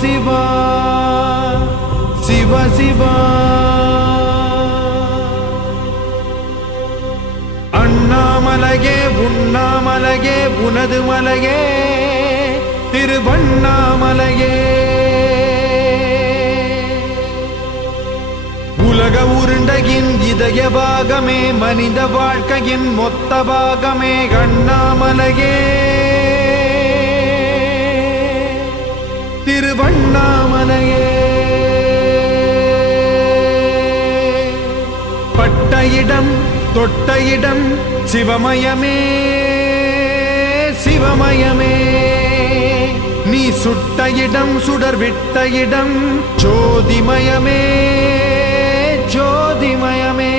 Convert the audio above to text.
சிவா சிவ சிவா. அண்ணாமலையே உண்ணாமலையே உனது மலையே திருவண்ணாமலையே. உலக உருண்டையின் இதய பாகமே மனித வாழ்க்கையின் மொத்த பாகமே அண்ணாமலையே திருவண்ணாமலையே. பட்ட இடம் தொட்ட இடம் சிவமயமே சிவமயமே. நீ சுட்ட இடம் சுடர் விட்ட இடம் ஜோதிமயமே ஜோதிமயமே.